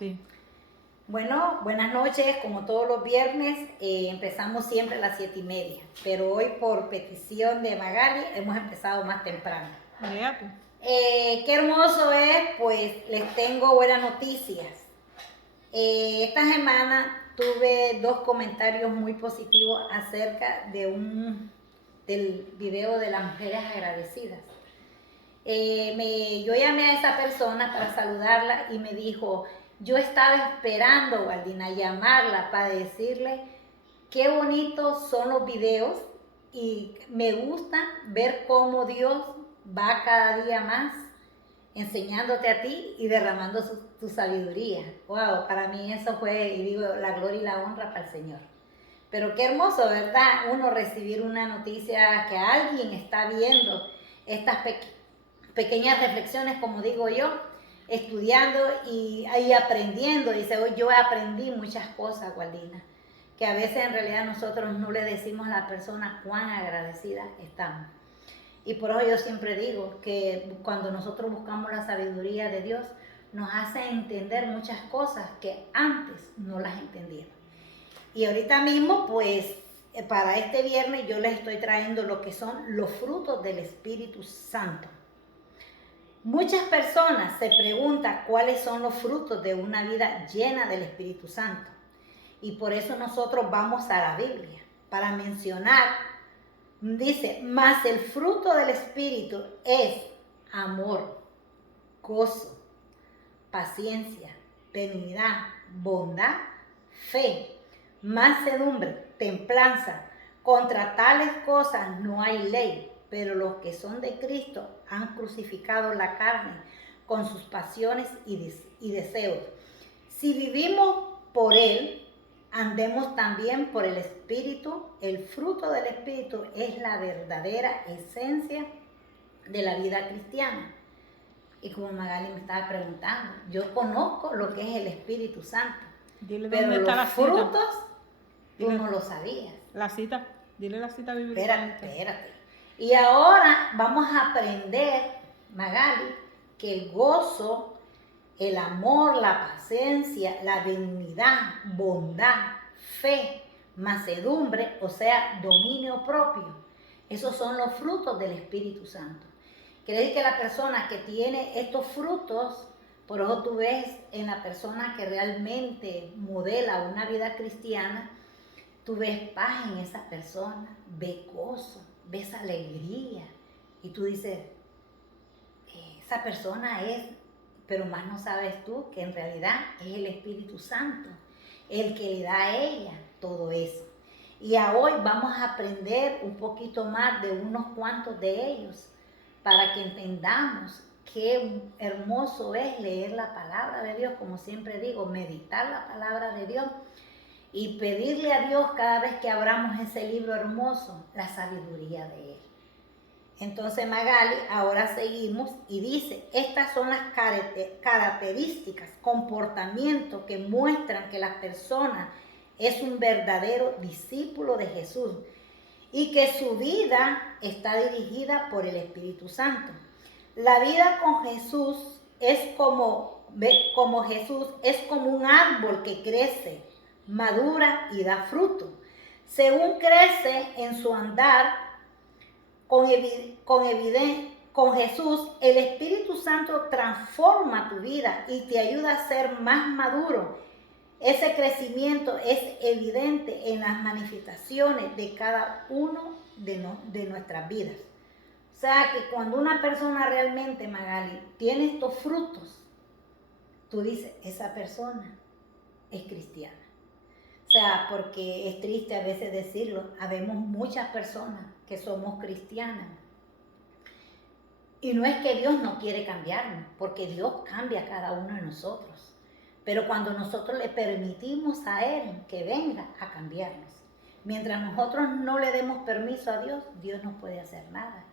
Sí. Bueno, buenas noches, como todos los viernes, empezamos siempre a las 7:30, pero hoy por petición de Magali hemos empezado más temprano. Vea, pues. Qué hermoso es, pues les tengo buenas noticias. Esta semana tuve 2 comentarios muy positivos acerca del video de las mujeres agradecidas. Yo llamé a esa persona para saludarla y me dijo, yo estaba esperando, Waldina, llamarla para decirle qué bonitos son los videos y me gusta ver cómo Dios va cada día más enseñándote a ti y derramando tu sabiduría. Wow, para mí eso fue, y digo, la gloria y la honra para el Señor. Pero qué hermoso, ¿verdad? Uno recibir una noticia que alguien está viendo estas pequeñas reflexiones, como digo yo, estudiando y ahí aprendiendo. Dice, hoy yo aprendí muchas cosas, Waldina, que a veces en realidad nosotros no le decimos a la persona cuán agradecida estamos. Y por eso yo siempre digo que cuando nosotros buscamos la sabiduría de Dios, nos hace entender muchas cosas que antes no las entendíamos. Y ahorita mismo, pues, para este viernes yo les estoy trayendo lo que son los frutos del Espíritu Santo. Muchas personas se preguntan cuáles son los frutos de una vida llena del Espíritu Santo. Y por eso nosotros vamos a la Biblia para mencionar. Dice, mas el fruto del Espíritu es amor, gozo, paciencia, benignidad, bondad, fe, mansedumbre, templanza. Contra tales cosas no hay ley, pero los que son de Cristo han crucificado la carne con sus pasiones y deseos. Si vivimos por Él, andemos también por el Espíritu. El fruto del Espíritu es la verdadera esencia de la vida cristiana. Y como Magali me estaba preguntando, yo conozco lo que es el Espíritu Santo. Dile pero dónde está los la cita. frutos, tú Dile no lo sabías. la cita. Dile la cita bíblica. Espérate. Y ahora vamos a aprender, Magali, que el gozo, el amor, la paciencia, la benignidad, bondad, fe, mansedumbre, o sea, dominio propio. Esos son los frutos del Espíritu Santo. Quiere decir que la persona que tiene estos frutos, por eso tú ves en la persona que realmente modela una vida cristiana, tú ves paz en esa persona, ves gozo, ves alegría. Y tú dices, esa persona es, pero más no sabes tú que en realidad es el Espíritu Santo el que le da a ella todo eso. Y a hoy vamos a aprender un poquito más de unos cuantos de ellos para que entendamos qué hermoso es leer la palabra de Dios, como siempre digo, meditar la palabra de Dios y pedirle a Dios cada vez que abramos ese libro hermoso, la sabiduría de Él. Entonces Magali, ahora seguimos y dice, estas son las características, comportamientos que muestran que la persona es un verdadero discípulo de Jesús y que su vida está dirigida por el Espíritu Santo. La vida con Jesús es como Jesús, es como un árbol que crece, madura y da fruto. Según crece en su andar con Jesús, el Espíritu Santo transforma tu vida y te ayuda a ser más maduro. Ese crecimiento es evidente en las manifestaciones de cada uno de nuestras vidas. O sea que cuando una persona realmente, Magali, tiene estos frutos, tú dices, esa persona es cristiana. O sea, porque es triste a veces decirlo, habemos muchas personas que somos cristianas. Y no es que Dios no quiere cambiarnos, porque Dios cambia a cada uno de nosotros. Pero cuando nosotros le permitimos a Él que venga a cambiarnos, mientras nosotros no le demos permiso a Dios, Dios no puede hacer nada.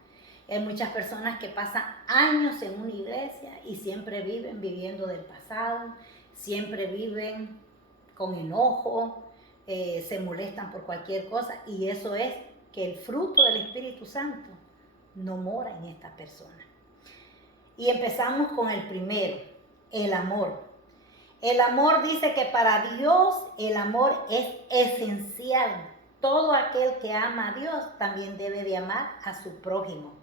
Hay muchas personas que pasan años en una iglesia y siempre viven viviendo del pasado, siempre viven con enojo, se molestan por cualquier cosa, y eso es que el fruto del Espíritu Santo no mora en esta persona. Y empezamos con el primero, el amor. El amor dice que para Dios el amor es esencial. Todo aquel que ama a Dios también debe de amar a su prójimo.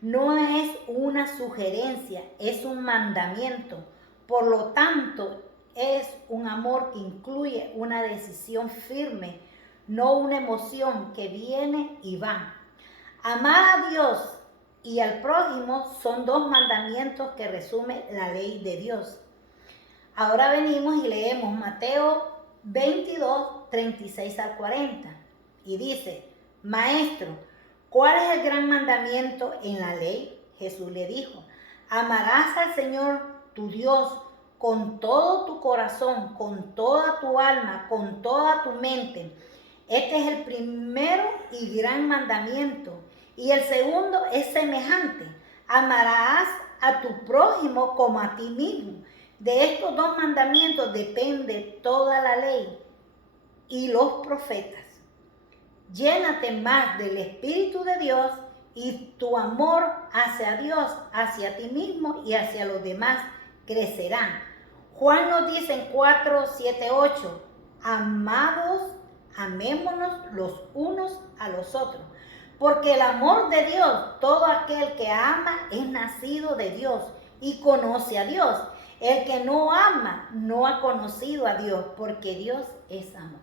No es una sugerencia, es un mandamiento. Por lo tanto, es un amor que incluye una decisión firme, no una emoción que viene y va. Amar a Dios y al prójimo son dos mandamientos que resume la ley de Dios. Ahora venimos y leemos Mateo 22, 36 al 40. Y dice, Maestro, ¿cuál es el gran mandamiento en la ley? Jesús le dijo, amarás al Señor tu Dios con todo tu corazón, con toda tu alma, con toda tu mente. Este es el primero y gran mandamiento. Y el segundo es semejante. Amarás a tu prójimo como a ti mismo. De estos dos mandamientos depende toda la ley y los profetas. Llénate más del Espíritu de Dios y tu amor hacia Dios, hacia ti mismo y hacia los demás crecerá. Juan nos dice en 4, 7, 8, amados, amémonos los unos a los otros. Porque el amor de Dios, todo aquel que ama es nacido de Dios y conoce a Dios. El que no ama no ha conocido a Dios, porque Dios es amor.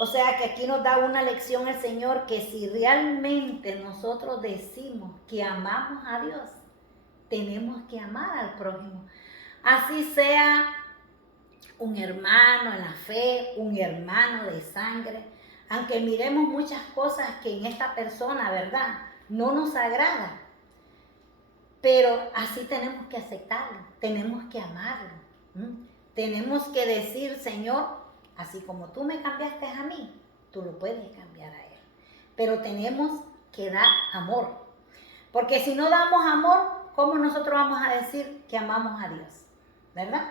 O sea que aquí nos da una lección el Señor, que si realmente nosotros decimos que amamos a Dios, tenemos que amar al prójimo. Así sea un hermano en la fe, un hermano de sangre, aunque miremos muchas cosas que en esta persona, ¿verdad?, no nos agrada. Pero así tenemos que aceptarlo, tenemos que amarlo. Tenemos que decir, Señor, así como tú me cambiaste a mí, tú lo puedes cambiar a él. Pero tenemos que dar amor. Porque si no damos amor, ¿cómo nosotros vamos a decir que amamos a Dios? ¿Verdad?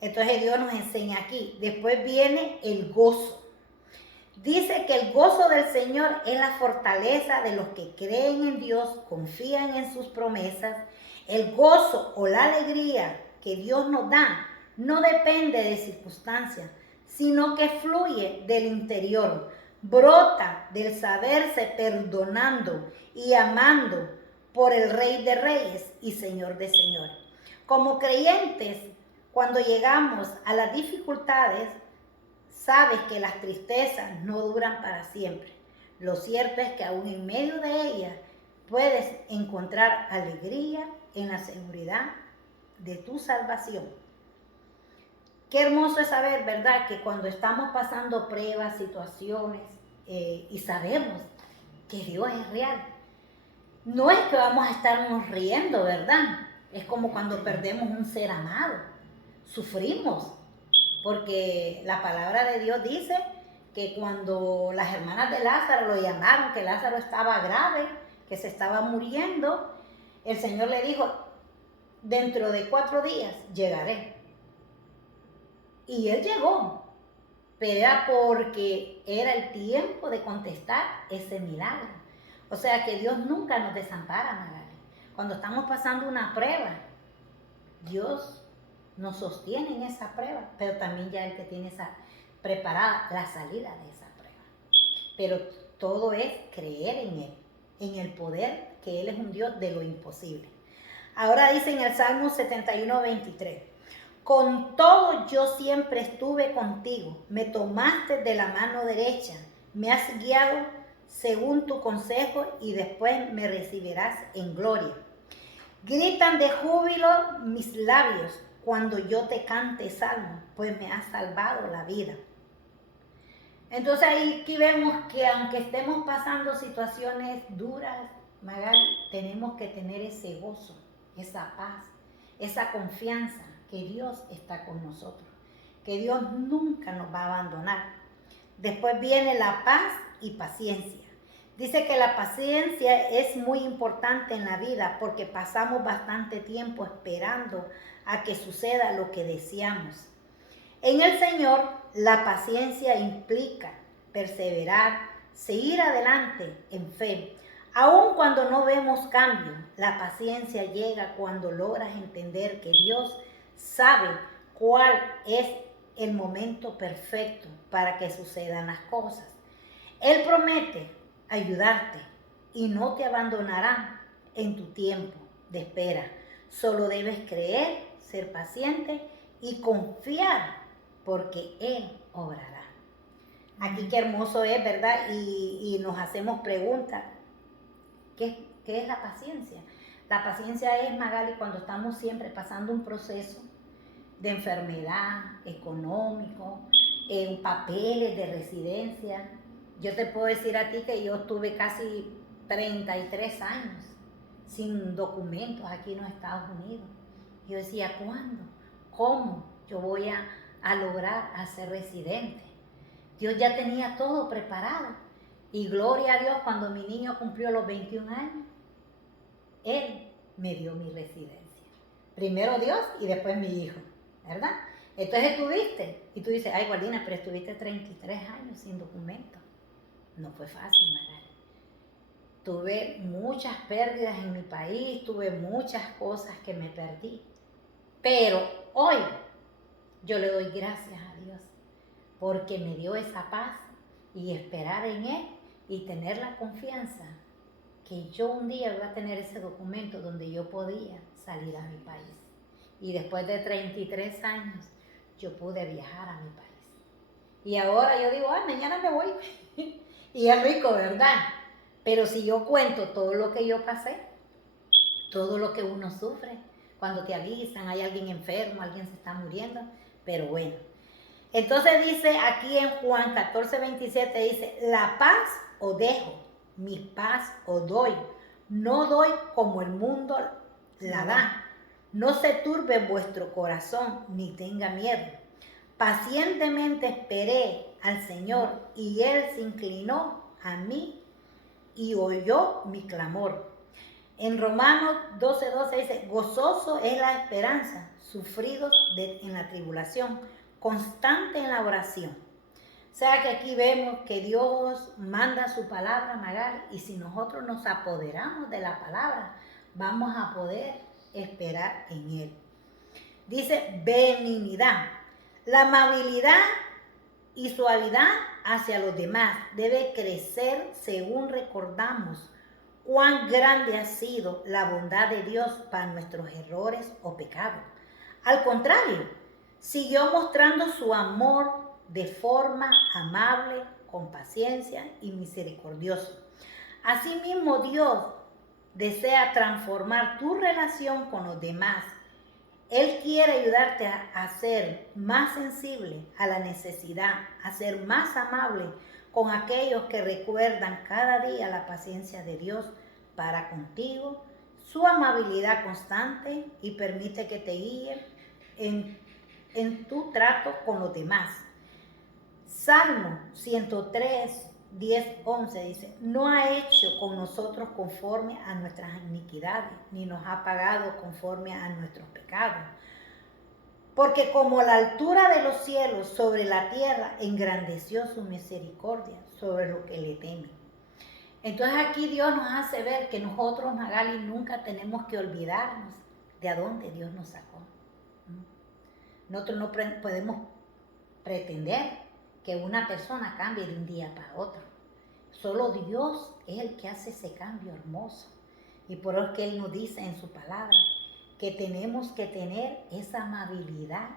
Entonces Dios nos enseña aquí. Después viene el gozo. Dice que el gozo del Señor es la fortaleza de los que creen en Dios, confían en sus promesas. El gozo o la alegría que Dios nos da no depende de circunstancias, sino que fluye del interior, brota del saberse perdonando y amando por el Rey de Reyes y Señor de Señores. Como creyentes, cuando llegamos a las dificultades, sabes que las tristezas no duran para siempre. Lo cierto es que aún en medio de ellas puedes encontrar alegría en la seguridad de tu salvación. Qué hermoso es saber, ¿verdad?, que cuando estamos pasando pruebas, situaciones, y sabemos que Dios es real, no es que vamos a estarnos riendo, ¿verdad? Es como cuando perdemos un ser amado. Sufrimos, porque la palabra de Dios dice que cuando las hermanas de Lázaro lo llamaron, que Lázaro estaba grave, que se estaba muriendo, el Señor le dijo, dentro de 4 días llegaré. Y él llegó, pero era porque era el tiempo de contestar ese milagro. O sea que Dios nunca nos desampara, Magali. Cuando estamos pasando una prueba, Dios nos sostiene en esa prueba, pero también ya Él que tiene preparada la salida de esa prueba. Pero todo es creer en Él, en el poder, que Él es un Dios de lo imposible. Ahora dice en el Salmo 71, 23, con todo yo siempre estuve contigo, me tomaste de la mano derecha, me has guiado según tu consejo y después me recibirás en gloria. Gritan de júbilo mis labios cuando yo te cante salmo, pues me has salvado la vida. Entonces aquí vemos que aunque estemos pasando situaciones duras, Magali, tenemos que tener ese gozo, esa paz, esa confianza que Dios está con nosotros, que Dios nunca nos va a abandonar. Después viene la paz y paciencia. Dice que la paciencia es muy importante en la vida porque pasamos bastante tiempo esperando a que suceda lo que deseamos. En el Señor, la paciencia implica perseverar, seguir adelante en fe. Aun cuando no vemos cambio, la paciencia llega cuando logras entender que Dios sabe cuál es el momento perfecto para que sucedan las cosas. Él promete ayudarte y no te abandonará en tu tiempo de espera. Solo debes creer, ser paciente y confiar, porque Él obrará. Aquí qué hermoso es, ¿verdad? Y nos hacemos preguntas. ¿Qué es la paciencia? La paciencia es, Magali, cuando estamos siempre pasando un proceso de enfermedad, económico, papeles de residencia. Yo te puedo decir a ti que yo estuve casi 33 años sin documentos aquí en los Estados Unidos. Yo decía, ¿cuándo? ¿Cómo yo voy a lograr ser residente? Dios ya tenía todo preparado. Y gloria a Dios, cuando mi niño cumplió los 21 años, Él me dio mi residencia. Primero Dios y después mi hijo, ¿verdad? Entonces estuviste, y tú dices, ay, Guardina, pero estuviste 33 años sin documento. No fue fácil, Magali. Tuve muchas pérdidas en mi país, tuve muchas cosas que me perdí. Pero hoy yo le doy gracias a Dios porque me dio esa paz y esperar en Él y tener la confianza que yo un día iba a tener ese documento donde yo podía salir a mi país. Y después de 33 años yo pude viajar a mi país. Y ahora yo digo, mañana me voy. Y es rico, ¿verdad? Pero si yo cuento todo lo que yo pasé, todo lo que uno sufre, cuando te avisan, hay alguien enfermo, alguien se está muriendo, pero bueno. Entonces dice aquí en Juan 14:27, dice, la paz os dejo, mi paz os doy. No doy como el mundo la da. No se turbe vuestro corazón, ni tenga miedo. Pacientemente esperé al Señor, y Él se inclinó a mí y oyó mi clamor. En Romanos 12:12 dice, gozoso es la esperanza, sufridos en la tribulación, constante en la oración. O sea que aquí vemos que Dios manda su palabra, Magali, y si nosotros nos apoderamos de la palabra, vamos a poder esperar en Él. Dice benignidad. La amabilidad y suavidad hacia los demás debe crecer según recordamos cuán grande ha sido la bondad de Dios para nuestros errores o pecados. Al contrario, siguió mostrando su amor de forma amable, con paciencia y misericordioso. Asimismo, Dios desea transformar tu relación con los demás. Él quiere ayudarte a ser más sensible a la necesidad, a ser más amable con aquellos que recuerdan cada día la paciencia de Dios para contigo, su amabilidad constante, y permite que te guíe en tu trato con los demás. Salmo 103, 10, 11 dice, no ha hecho con nosotros conforme a nuestras iniquidades, ni nos ha pagado conforme a nuestros pecados. Porque como la altura de los cielos sobre la tierra, engrandeció su misericordia sobre lo que le temen. Entonces aquí Dios nos hace ver que nosotros, Magali, nunca tenemos que olvidarnos de a dónde Dios nos sacó. Nosotros no podemos pretender que una persona cambie de un día para otro. Solo Dios es el que hace ese cambio hermoso. Y por eso es que Él nos dice en su palabra que tenemos que tener esa amabilidad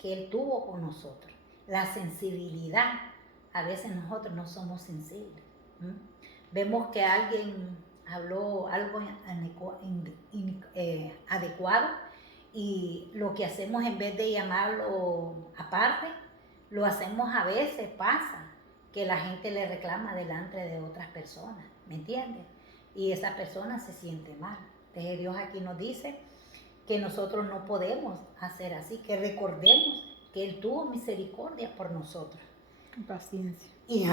que Él tuvo con nosotros. La sensibilidad. A veces nosotros no somos sensibles. Vemos que alguien habló algo adecuado, y lo que hacemos, en vez de llamarlo aparte, lo hacemos, a veces pasa que la gente le reclama delante de otras personas, ¿me entiendes? Y esa persona se siente mal. Entonces Dios aquí nos dice que nosotros no podemos hacer así, que recordemos que Él tuvo misericordia por nosotros. Paciencia. Y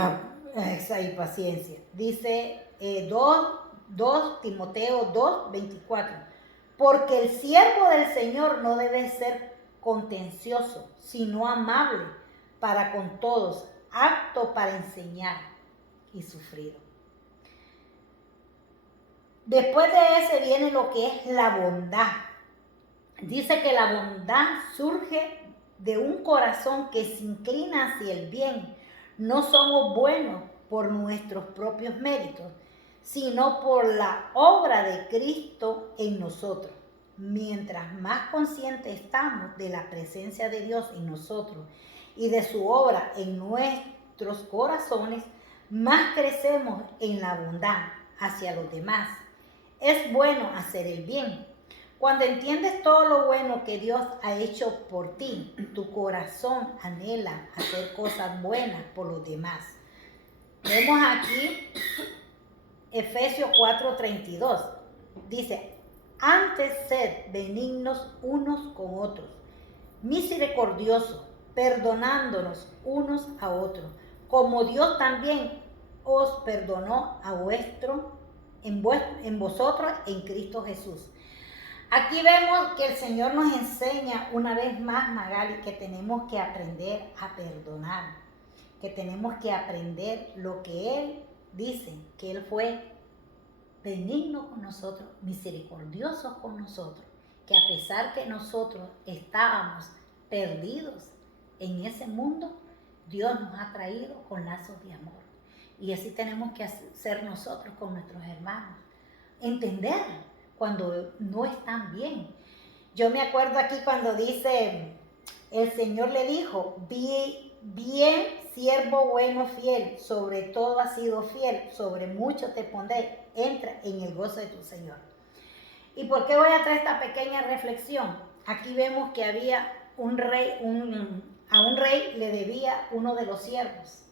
paciencia. Dice 2 Timoteo 2:24. Porque el siervo del Señor no debe ser contencioso, sino amable para con todos, apto para enseñar y sufrido. Después de ese viene lo que es la bondad. Dice que la bondad surge de un corazón que se inclina hacia el bien. No somos buenos por nuestros propios méritos, sino por la obra de Cristo en nosotros. Mientras más conscientes estamos de la presencia de Dios en nosotros y de su obra en nuestros corazones, más crecemos en la bondad hacia los demás. Es bueno hacer el bien. Cuando entiendes todo lo bueno que Dios ha hecho por ti, tu corazón anhela hacer cosas buenas por los demás. Vemos aquí Efesios 4:32. Dice, antes sed benignos unos con otros, misericordiosos, perdonándonos unos a otros, como Dios también os perdonó en vosotros en Cristo Jesús. Aquí vemos que el Señor nos enseña una vez más, Magali, que tenemos que aprender a perdonar, que tenemos que aprender lo que Él dice, que Él fue benigno con nosotros, misericordioso con nosotros, que a pesar que nosotros estábamos perdidos en ese mundo, Dios nos ha traído con lazos de amor. Y así tenemos que ser nosotros con nuestros hermanos, entender cuando no están bien. Yo me acuerdo aquí cuando dice, el Señor le dijo, bien, siervo bueno, fiel, sobre todo has sido fiel, sobre mucho te pondré, entra en el gozo de tu Señor. ¿Y por qué voy a traer esta pequeña reflexión? Aquí vemos que había un rey, a un rey le debía uno de los siervos.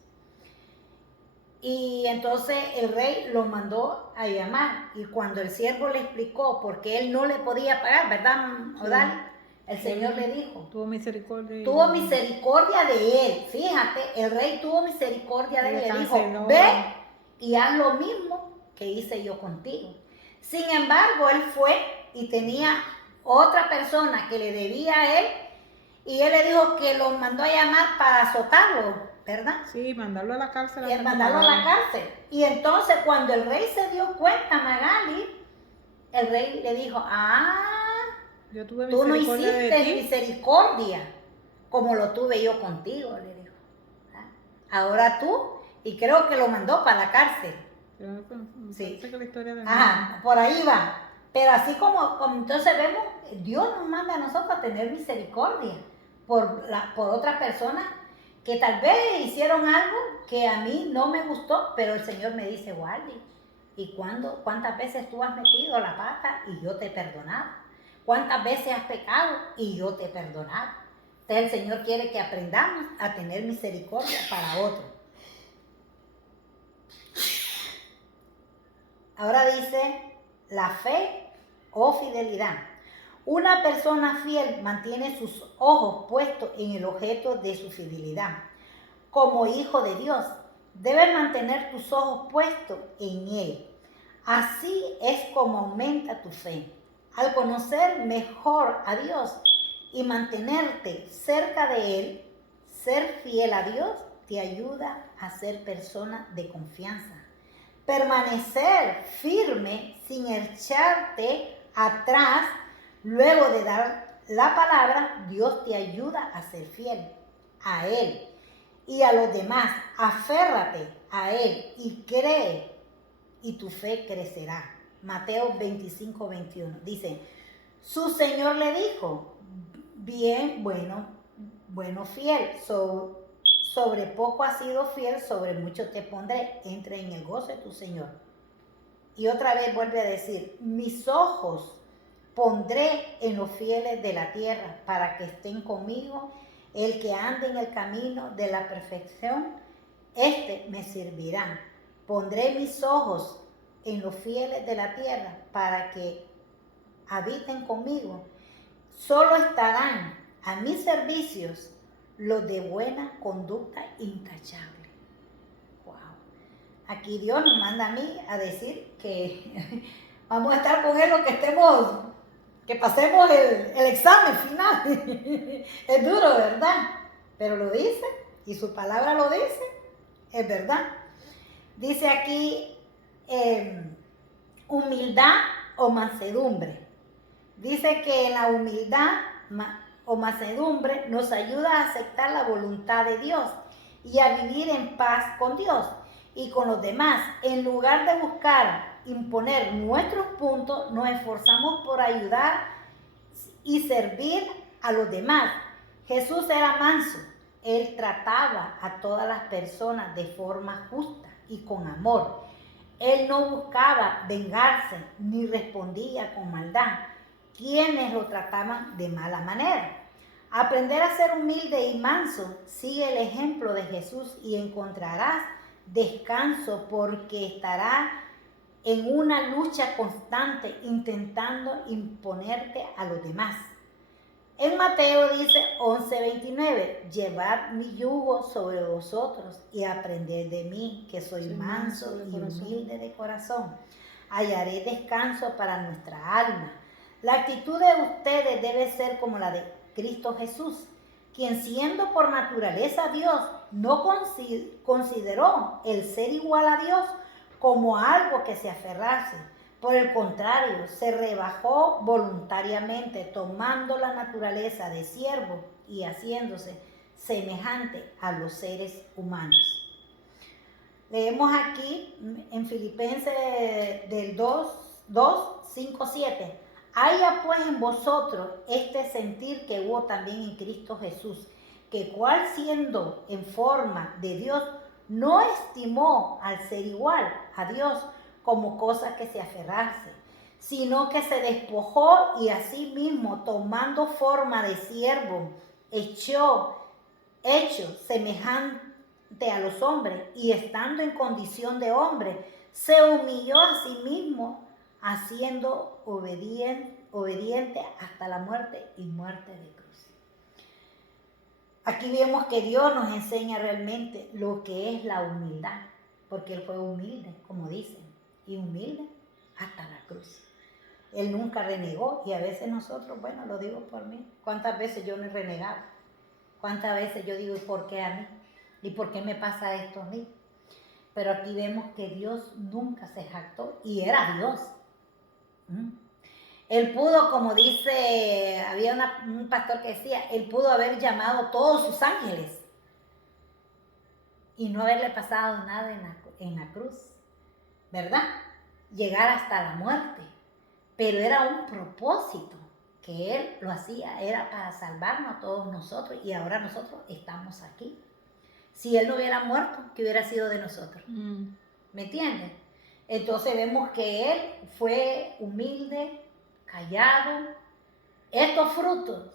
Y entonces el rey lo mandó a llamar, y cuando el siervo le explicó por qué él no le podía pagar, ¿verdad, Odal? Sí. El Señor le dijo, tuvo misericordia de él. Fíjate, el rey tuvo misericordia de él. Le dijo, ve y haz lo mismo que hice yo contigo. Sin embargo, él fue y tenía otra persona que le debía a él, y él le dijo que lo mandó a llamar para azotarlo, ¿verdad? Sí, mandarlo a la cárcel. Y entonces cuando el rey se dio cuenta, Magali, el rey le dijo, tú no hiciste misericordia como lo tuve yo contigo, le dijo. Ahora tú, y creo que lo mandó para la cárcel. Sí. Por ahí va. Pero así como entonces vemos, Dios nos manda a nosotros a tener misericordia por otras personas que tal vez hicieron algo que a mí no me gustó, pero el Señor me dice, Waldy, ¿y cuántas veces tú has metido la pata y yo te he perdonado? ¿Cuántas veces has pecado y yo te he perdonado? Entonces el Señor quiere que aprendamos a tener misericordia para otros. Ahora dice, la fe o fidelidad. Una persona fiel mantiene sus ojos puestos en el objeto de su fidelidad. Como hijo de Dios, debes mantener tus ojos puestos en Él. Así es como aumenta tu fe. Al conocer mejor a Dios y mantenerte cerca de Él, ser fiel a Dios te ayuda a ser persona de confianza. Permanecer firme sin echarte atrás. Luego de dar la palabra, Dios te ayuda a ser fiel a Él y a los demás. Aférrate a Él y cree, y tu fe crecerá. Mateo 25:21 dice, su Señor le dijo, bien, bueno, fiel, sobre poco has sido fiel, sobre mucho te pondré, entra en el gozo de tu Señor. Y otra vez vuelve a decir, mis ojos pondré en los fieles de la tierra para que estén conmigo. El que ande en el camino de la perfección, este me servirá. Pondré mis ojos en los fieles de la tierra para que habiten conmigo. Solo estarán a mis servicios los de buena conducta intachable. Wow. Aquí Dios nos manda a mí a decir que vamos a estar con Él lo que pasemos el examen final. Es duro, ¿verdad? Pero lo dice, y su palabra lo dice, es verdad. Dice aquí, humildad o mansedumbre. Dice que en la humildad o mansedumbre nos ayuda a aceptar la voluntad de Dios y a vivir en paz con Dios y con los demás. En lugar de buscar imponer nuestros puntos, nos esforzamos por ayudar y servir a los demás. Jesús era manso. Él trataba a todas las personas de forma justa y con amor. Él no buscaba vengarse ni respondía con maldad quienes lo trataban de mala manera. Aprender a ser humilde y manso, sigue el ejemplo de Jesús y encontrarás descanso, porque estarás en una lucha constante intentando imponerte a los demás. En Mateo dice 11:29, llevad mi yugo sobre vosotros y aprended de mí, que soy manso y humilde de corazón. Hallaré descanso para nuestra alma. La actitud de ustedes debe ser como la de Cristo Jesús, quien siendo por naturaleza Dios, no consideró el ser igual a Dios como algo que se aferrase. Por el contrario, se rebajó voluntariamente, tomando la naturaleza de siervo y haciéndose semejante a los seres humanos. Leemos aquí en Filipenses del 2:5-7. Haya pues en vosotros este sentir que hubo también en Cristo Jesús, que cual siendo en forma de Dios, no estimó al ser igual a Dios como cosa que se aferrarse, sino que se despojó y asimismo tomando forma de siervo, hecho semejante a los hombres y estando en condición de hombre, se humilló a sí mismo, haciendo obediente hasta la muerte y muerte de cruz. Aquí vemos que Dios nos enseña realmente lo que es la humildad, porque Él fue humilde, como dicen, y humilde hasta la cruz. Él nunca renegó, y a veces nosotros, bueno, lo digo por mí, ¿cuántas veces yo no he renegado? ¿Cuántas veces yo digo, ¿y por qué a mí? ¿Y por qué me pasa esto a mí? Pero aquí vemos que Dios nunca se jactó, y era Dios. Él pudo, como dice, había un pastor que decía, Él pudo haber llamado a todos sus ángeles y no haberle pasado nada en la cruz, ¿verdad? Llegar hasta la muerte. Pero era un propósito que Él lo hacía, era para salvarnos a todos nosotros, y ahora nosotros estamos aquí. Si Él no hubiera muerto, ¿qué hubiera sido de nosotros? ¿Me entiendes? Entonces vemos que Él fue humilde, callado. Estos frutos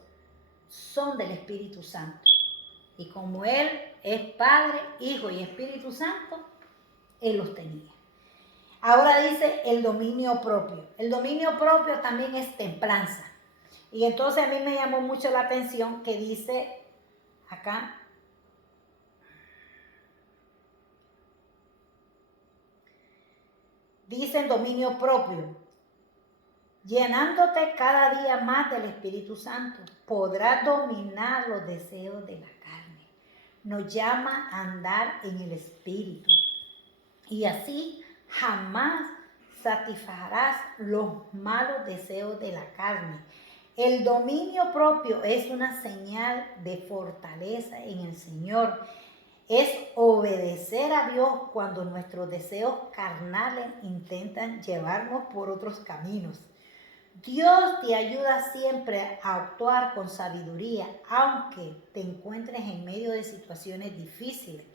son del Espíritu Santo. Y como Él es Padre, Hijo y Espíritu Santo, Él los tenía. Ahora dice el dominio propio. El dominio propio también es templanza. Y entonces a mí me llamó mucho la atención que dice acá, dice el dominio propio, llenándote cada día más del Espíritu Santo, podrás dominar los deseos de la carne. Nos llama a andar en el Espíritu. Y así jamás satisfarás los malos deseos de la carne. El dominio propio es una señal de fortaleza en el Señor. Es obedecer a Dios cuando nuestros deseos carnales intentan llevarnos por otros caminos. Dios te ayuda siempre a actuar con sabiduría, aunque te encuentres en medio de situaciones difíciles.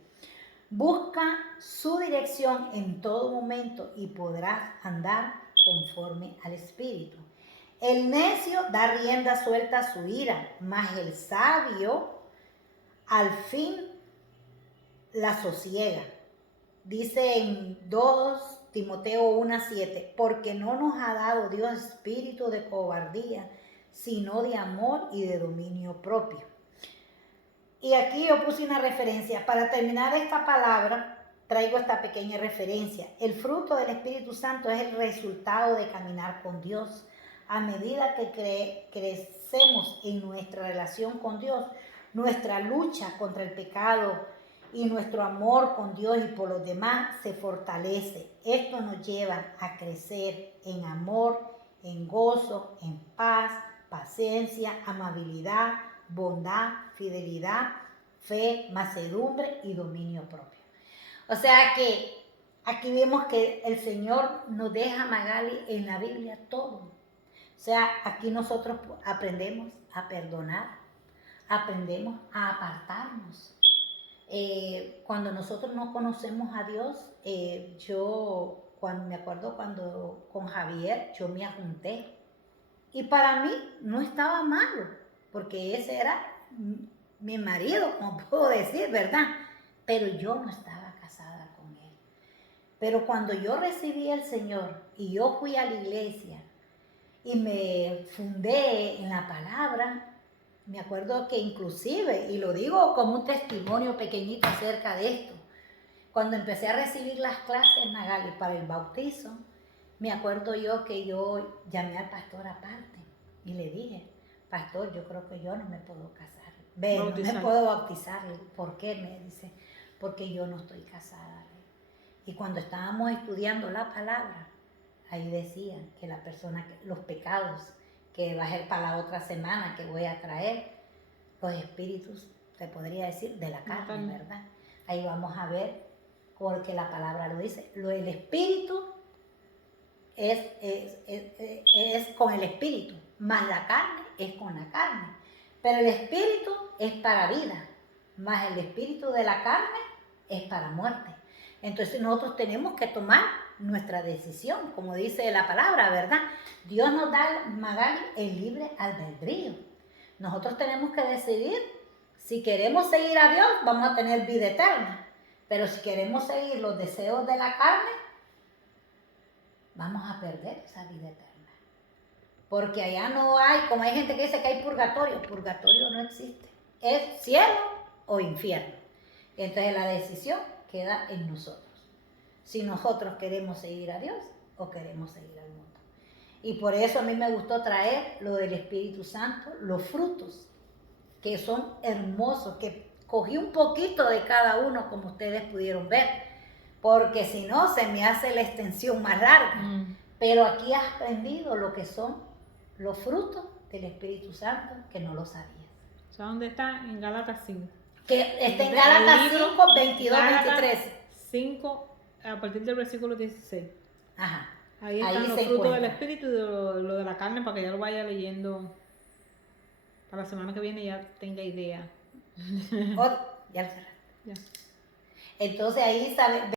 Busca su dirección en todo momento y podrás andar conforme al Espíritu. El necio da rienda suelta a su ira, mas el sabio al fin la sosiega. Dice en 2 Timoteo 1:7, porque no nos ha dado Dios espíritu de cobardía, sino de amor y de dominio propio. Y aquí yo puse una referencia. Para terminar esta palabra, traigo esta pequeña referencia. El fruto del Espíritu Santo es el resultado de caminar con Dios. A medida que crecemos en nuestra relación con Dios, nuestra lucha contra el pecado y nuestro amor con Dios y por los demás se fortalece. Esto nos lleva a crecer en amor, en gozo, en paz, paciencia, amabilidad, bondad, fidelidad, fe, mansedumbre y dominio propio. O sea que aquí vemos que el Señor nos deja, Magali, en la Biblia todo. O sea, aquí nosotros aprendemos a perdonar, aprendemos a apartarnos. Cuando nosotros no conocemos a Dios, me acuerdo cuando con Javier yo me ajunté. Y para mí no estaba malo, porque ese era mi marido, como puedo decir, ¿verdad? Pero yo no estaba casada con él. Pero cuando yo recibí al Señor y yo fui a la iglesia y me fundé en la palabra, me acuerdo que inclusive, y lo digo como un testimonio pequeñito acerca de esto, cuando empecé a recibir las clases, Magali, para el bautizo, me acuerdo yo que yo llamé al pastor aparte y le dije, pastor, yo creo que yo no me puedo casar. No me puedo bautizar. ¿Por qué? Me dice, porque yo no estoy casada. Y cuando estábamos estudiando la palabra, ahí decían que la persona, los pecados que va a ser para la otra semana que voy a traer, los espíritus, se podría decir, de la carne, ¿verdad? Ahí vamos a ver, porque la palabra lo dice, el espíritu es con el espíritu, más la carne es con la carne. Pero el espíritu es para vida, más el espíritu de la carne es para muerte. Entonces nosotros tenemos que tomar nuestra decisión, como dice la palabra, ¿verdad? Dios nos da, Magali, el libre albedrío. Nosotros tenemos que decidir si queremos seguir a Dios, vamos a tener vida eterna. Pero si queremos seguir los deseos de la carne, vamos a perder esa vida eterna. Porque allá no hay, como hay gente que dice que hay purgatorio no existe. Es cielo o infierno. Entonces la decisión queda en nosotros. Si nosotros queremos seguir a Dios o queremos seguir al mundo. Y por eso a mí me gustó traer lo del Espíritu Santo, los frutos, que son hermosos, que cogí un poquito de cada uno, como ustedes pudieron ver, porque si no se me hace la extensión más larga. Pero aquí has aprendido lo que son los frutos del Espíritu Santo, que no lo sabías. O sea, ¿dónde está? En Gálatas 5. Que está en Gálatas 5, 22, Gálatas 23. 5, a partir del versículo 16. Ajá. Ahí están los frutos del Espíritu y lo de la carne, para que ya lo vaya leyendo para la semana que viene, ya tenga idea. Ya lo cerré. Ya. Entonces ahí sabe.